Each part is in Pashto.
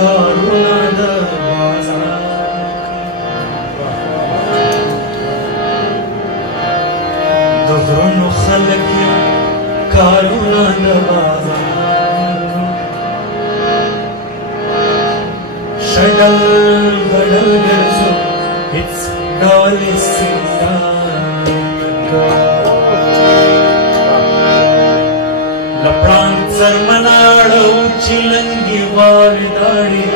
کارونه د بازار د غرونو خلک یو کارونه د بازار شډل بډل ګرځو هیڅ ډول استعداد لپړان څرمناړو چې لنګي وارې داړې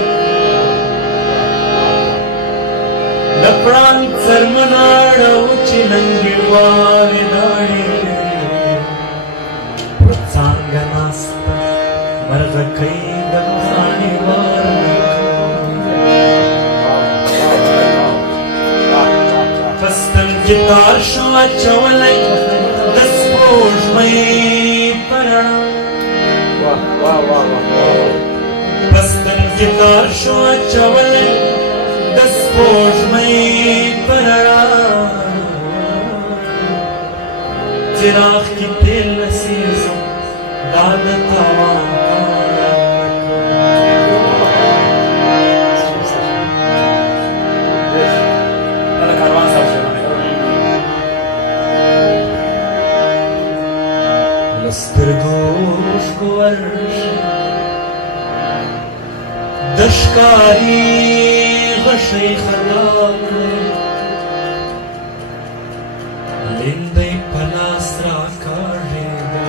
لپړان څرمناړو چې لنګي وارې داړې پر څانګه ناسته مرغکۍ د کاڼي وار پستن کې تار شو اچولی د سپوږمۍ پستن کې تار شو اچولی د سپوږمۍ په رڼا څراغ کې تېل نڅېږم دا د تاوان سترګو اوښکو ورشي د ښکاري غشی خطا کړی لیندۍ په لاس راکاږېده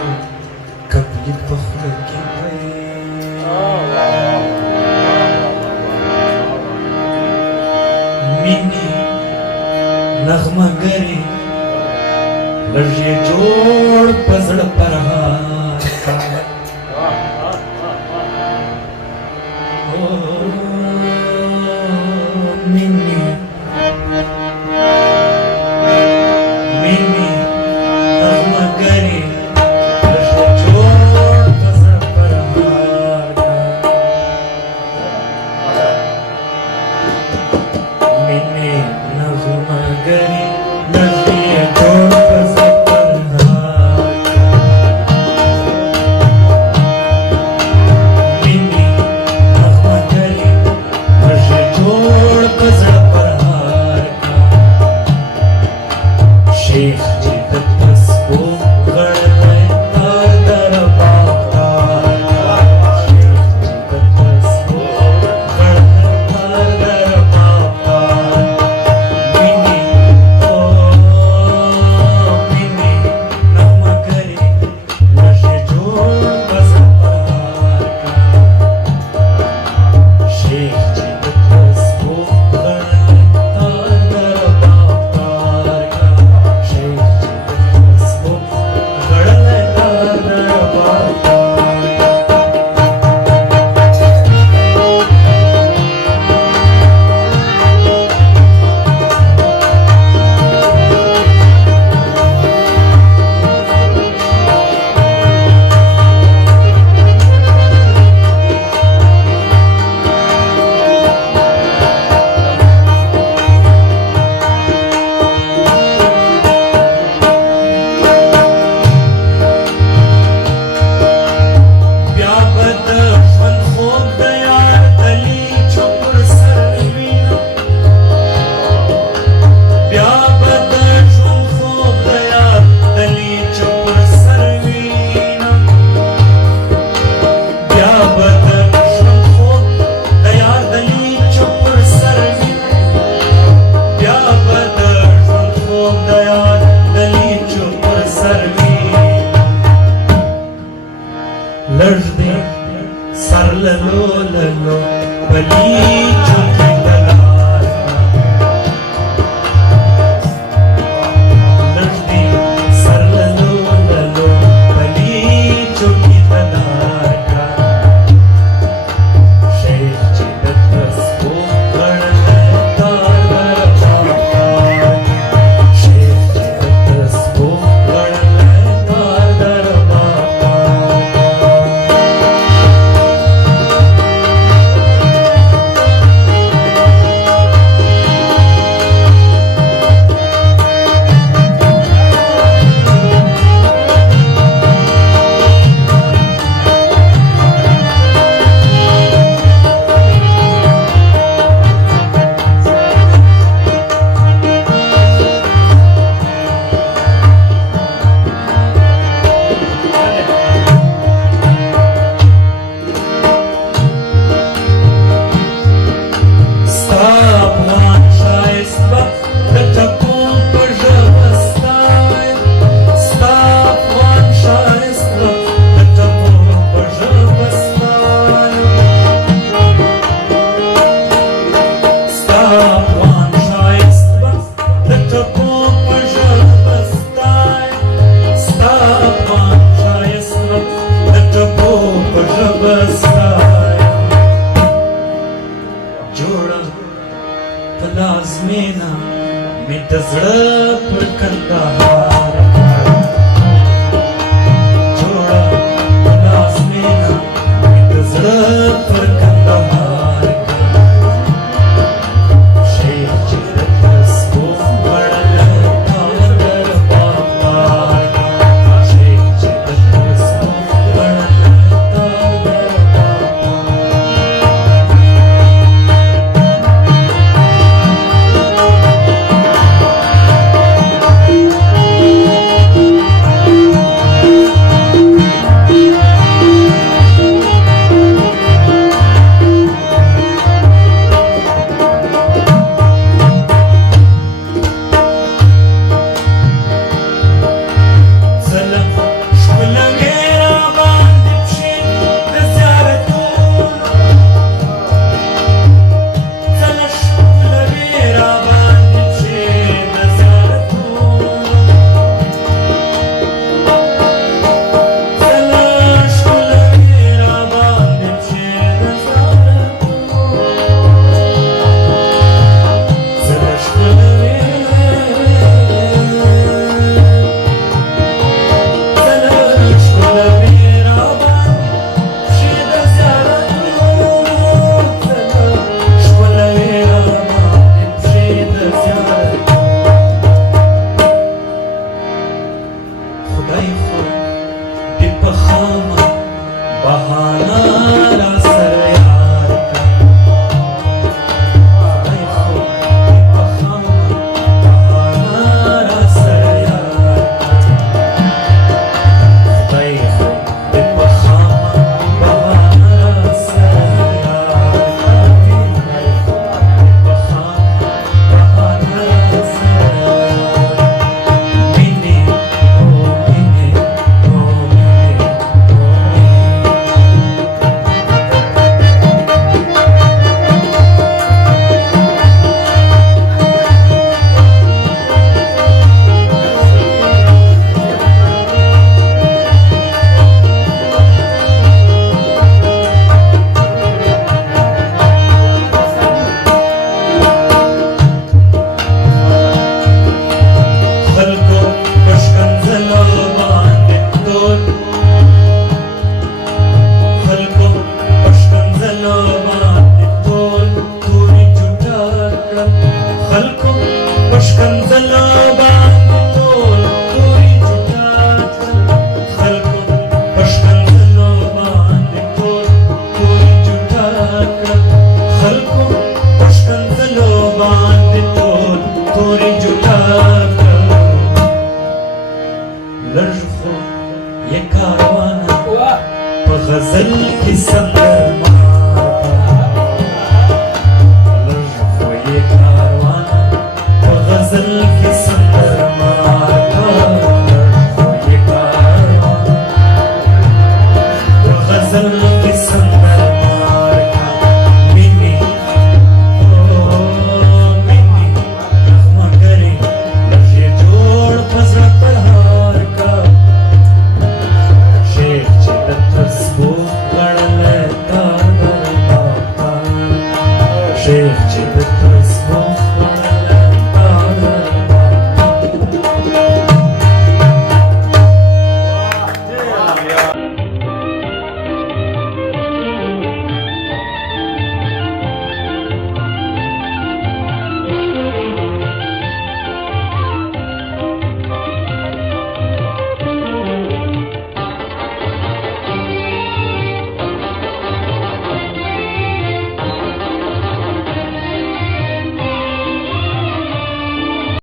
کپلي په خوله کې مینې نغمهګرې لږ یې جوړ په زړه پرهار مینې نغمهګرې لږ یې جوړ په زړه پرهار مینې نغمهګرې لږ یې جوړ په زړه اسمنا متزړه پر کندهار جوړه اسمنا متزړه